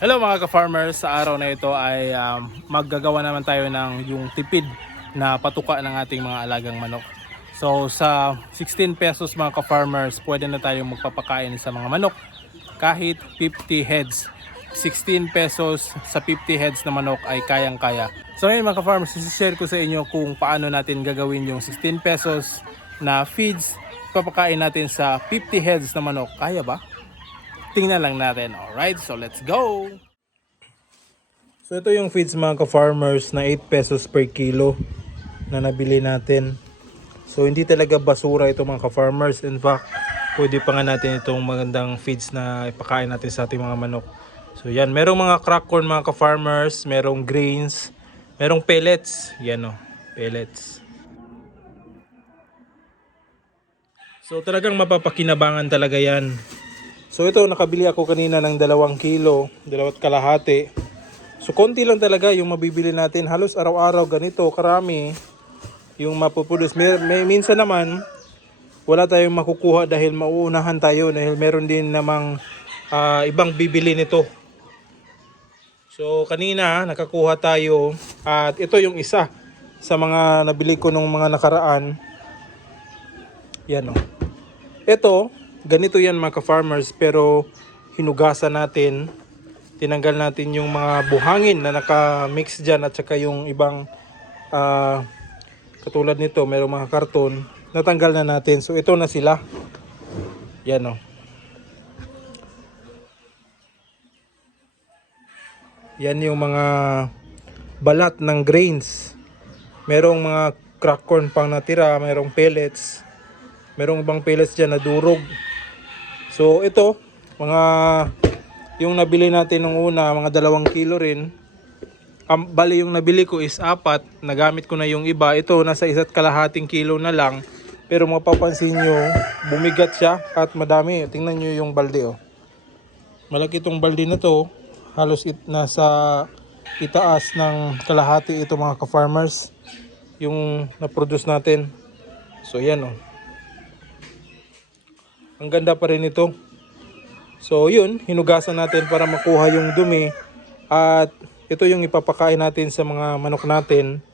Hello mga ka-farmers, sa araw na ito ay maggagawa naman tayo ng yung tipid na patuka ng ating mga alagang manok. So sa 16 pesos mga ka-farmers, pwede na tayong magpapakain sa mga manok kahit 50 heads. 16 pesos sa 50 heads na manok ay kayang-kaya. So ngayon mga ka-farmers, share ko sa inyo kung paano natin gagawin yung 16 pesos na feeds papakain natin sa 50 heads na manok. Kaya ba? Tingnan lang natin. Alright, so let's go! So ito yung feeds mga ka-farmers na 8 pesos per kilo na nabili natin. So hindi talaga basura ito mga ka-farmers. In fact, pwede pa nga natin itong magandang feeds na ipakain natin sa ating mga manok. So yan, merong mga crack corn mga ka-farmers, merong grains, merong pellets. Yan o, pellets. So talagang mapapakinabangan talaga yan. So ito, nakabili ako kanina ng 2 kilo, 2.5 kalahati. So konti lang talaga yung mabibili natin. Halos araw-araw ganito karami yung mapuproduce. Minsan naman wala tayong makukuha dahil mauunahan tayo dahil meron din namang ibang bibili nito. So kanina nakakuha tayo at ito yung isa sa mga nabili ko nung mga nakaraan. Yan o. Ito, ganito yan mga ka-farmers, pero hinugasan natin. Tinanggal natin yung mga buhangin na naka-mix dyan at saka yung ibang katulad nito, mayroong mga karton. Natanggal na natin. So ito na sila. Yan o. Yan yung mga balat ng grains. Merong mga crack corn pang natira, merong pellets. Merong ibang pellets dyan na durog. So ito, yung nabili natin nung una, mga 2 kilo rin. Bali yung nabili ko is 4, nagamit ko na yung iba. Ito nasa 1.5 kilo na lang. Pero mapapansin nyo, bumigat siya at madami. Tingnan nyo yung balde oh. Malaki itong balde na to. Halos nasa itaas ng kalahati ito mga ka-farmers. Yung na-produce natin. So yan oh. Ang ganda pa rin ito. So yun, hinugasan natin para makuha yung dumi. At ito yung ipapakain natin sa mga manok natin.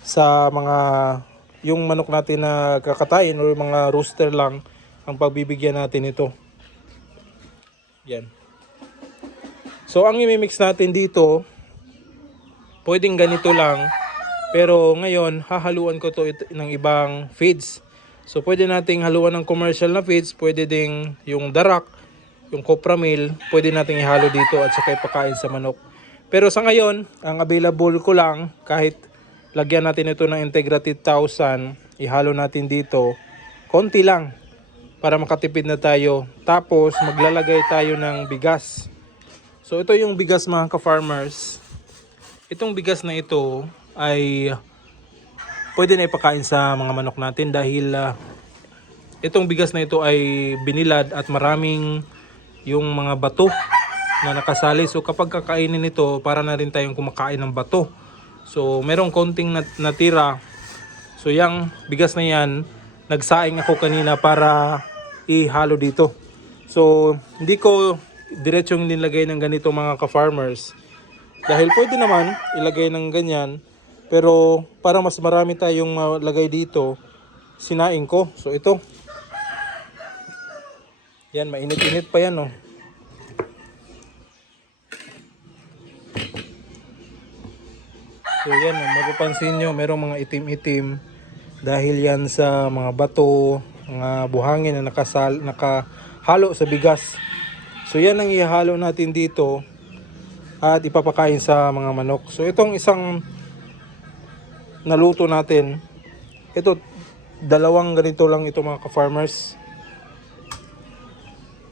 Sa mga, yung manok natin na kakatayin o mga rooster lang ang pagbibigyan natin ito. Yan. So ang imimix natin dito, pwedeng ganito lang. Pero ngayon, hahaluan ko to ng ibang feeds. So pwede nating haluan ng commercial na feeds, pwede ding yung darak, yung copra meal, pwede nating ihalo dito at saka ipakain sa manok. Pero sa ngayon, ang available ko lang, kahit lagyan natin ito ng integrated 1000, ihalo natin dito, konti lang para makatipid na tayo. Tapos maglalagay tayo ng bigas. So ito yung bigas mga ka-farmers. Itong bigas na ito ay pwede na ipakain sa mga manok natin dahil itong bigas na ito ay binilad at maraming yung mga bato na nakasali. So kapag kakainin ito, para na rin tayong kumakain ng bato. So merong konting natira. So yung bigas na yan, nagsaing ako kanina para ihalo dito. So hindi ko diretsong nilagay ng ganito mga ka-farmers. Dahil pwede naman ilagay ng ganyan. Pero para mas marami tayong malagay dito, sinaing ko. So ito. Yan, mainit-init pa yan oh. So yan, mapapansin nyo, merong mga itim-itim dahil yan sa mga bato, mga buhangin na nakahalo sa bigas. So yan ang ihalo natin dito at ipapakain sa mga manok. So itong isang naluto natin, ito 2 ganito lang ito mga ka-farmers.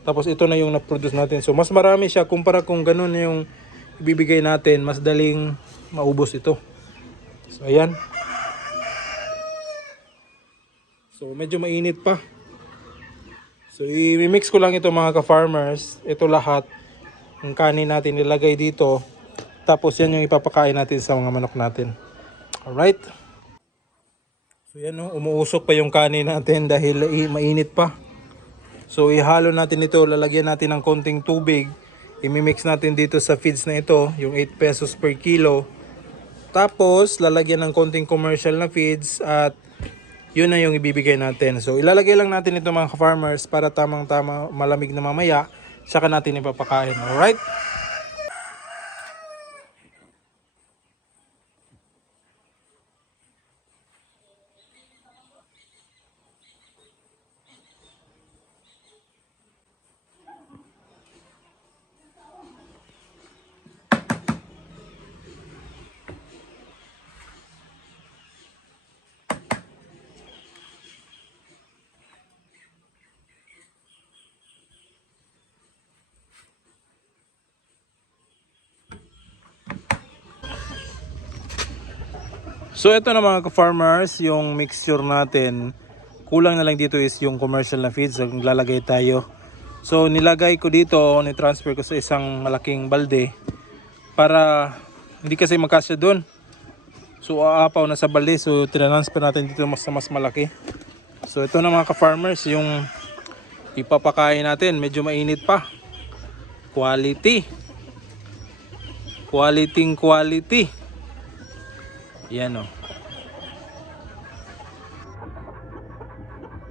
Tapos ito na yung na-produce natin. So mas marami siya kumpara kung ganun yung ibibigay natin, mas daling maubos ito. So ayan. So medyo mainit pa. So i-mix ko lang ito mga ka-farmers. Ito lahat ng kanin natin ilagay dito. Tapos yan yung ipapakain natin sa mga manok natin. Alright. So yan o, umuusok pa yung kanin natin dahil mainit pa. So ihalo natin ito, lalagyan natin ng konting tubig. imimix natin dito sa feeds na ito, yung 8 pesos per kilo. Tapos lalagyan ng konting commercial na feeds at yun na yung ibibigay natin. So ilalagay lang natin ito mga ka-farmers para tamang tama malamig na mamaya, saka natin ipapakain. Alright? So ito na mga ka-farmers, yung mixture natin. Kulang na lang dito is yung commercial na feeds. So lalagay tayo. So nilagay ko dito, ni-transfer ko sa isang malaking balde para hindi kasi magkasya doon. So aapaw na sa balde. So transfer natin dito mas malaki. So ito na mga ka-farmers, yung ipapakain natin. Medyo mainit pa. Quality. Quality. Yan o.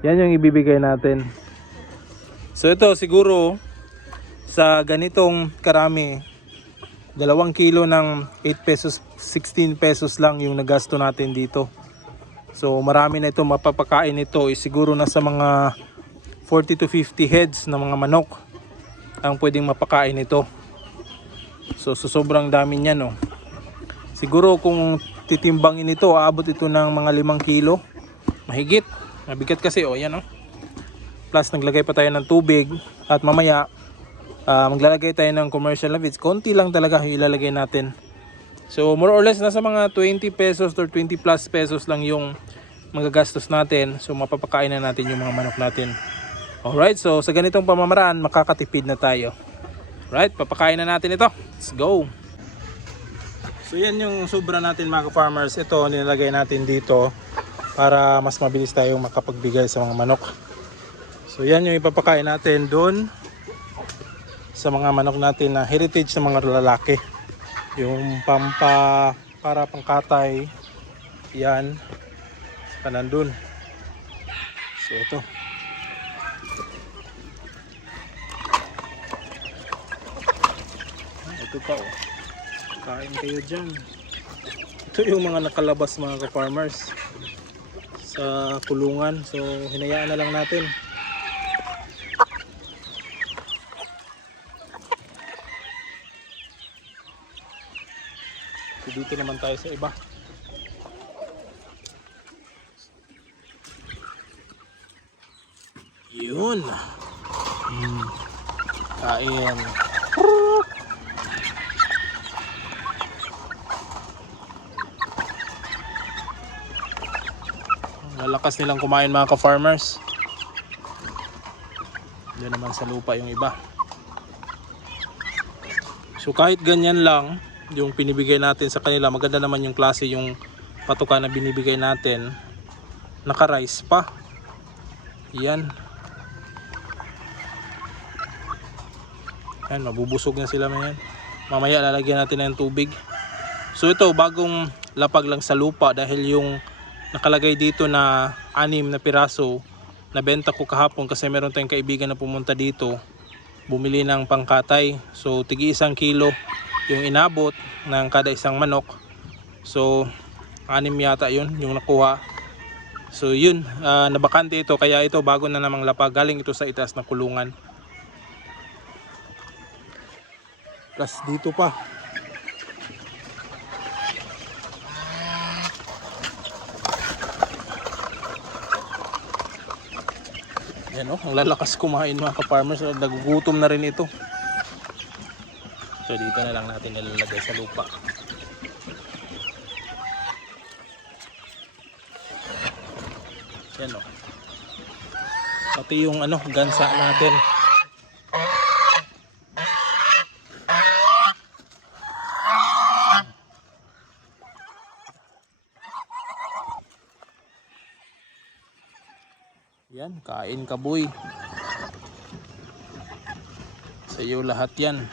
Yan yung ibibigay natin. So ito siguro sa ganitong karami, 2 kilo ng 8 pesos, 16 pesos lang yung nagasto natin dito. So marami na ito mapapakain ito. Siguro nasa mga 40 to 50 heads na mga manok ang pwedeng mapakain ito. So sobrang dami niyan no. Siguro kung titimbangin ito, aabot ito ng mga 5 kilo. Mahigit. Mabigat kasi yan Plus naglagay pa tayo ng tubig at mamaya maglalagay tayo ng commercial na feeds. Konti lang talaga yung ilalagay natin. So more or less nasa mga 20 pesos or 20 plus pesos lang yung magagastos natin. So mapapakain na natin yung mga manok natin. Alright, so sa ganitong pamamaraan makakatipid na tayo. Right, papakain na natin ito. Let's go. So yan yung sobra natin mga farmers. Ito nilagay natin dito para mas mabilis tayong makapagbigay sa mga manok. So yan yung ipapakain natin doon sa mga manok natin na heritage ng mga lalaki. Yung para pangkatay. Yan. Saka nandun. So ito. Ito pa kain kayo dyan. Ito yung mga nakalabas mga ka-farmers sa kulungan. So hinayaan na lang natin. So, dito naman tayo sa iba. Yun. Kain. Lalakas nilang kumain mga ka-farmers. Doon naman sa lupa yung iba. So kahit ganyan lang yung pinibigay natin sa kanila, maganda naman yung klase yung patuka na binibigay natin. Naka-rice pa. Yan. Yan, mabubusog na sila ngayon. Mamaya lalagyan natin ng tubig. So ito bagong lapag lang sa lupa dahil yung nakalagay dito na 6 na piraso nabenta ko kahapon kasi meron tayong kaibigan na pumunta dito bumili ng pangkatay. So tigi 1 kilo yung inabot ng kada isang manok. So 6 yata yun yung nakuha. So yun, nabakante ito kaya ito bago na namang lapag. Galing ito sa itaas na kulungan. Plus dito pa. Yan ang lalakas kumain mga ka-farmers. Nagugutom na rin ito. So dito na lang natin ilalagay sa lupa. Yan pati yung gansa natin. Yan, kain ka boy. Sa iyo lahat yan.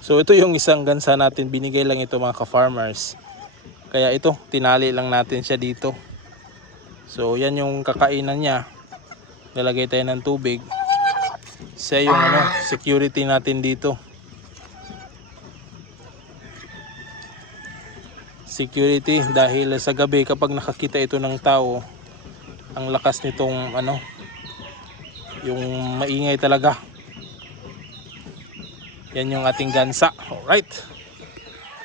So ito yung isang gansa natin, binigay lang ito mga ka-farmers. Kaya ito, tinali lang natin siya dito. So yan yung kakainan niya. Nalagay tayo ng tubig. Siya yung security natin dito. Security dahil sa gabi kapag nakakita ito ng tao, ang lakas nitong yung maingay talaga. Yan yung ating gansa. Alright.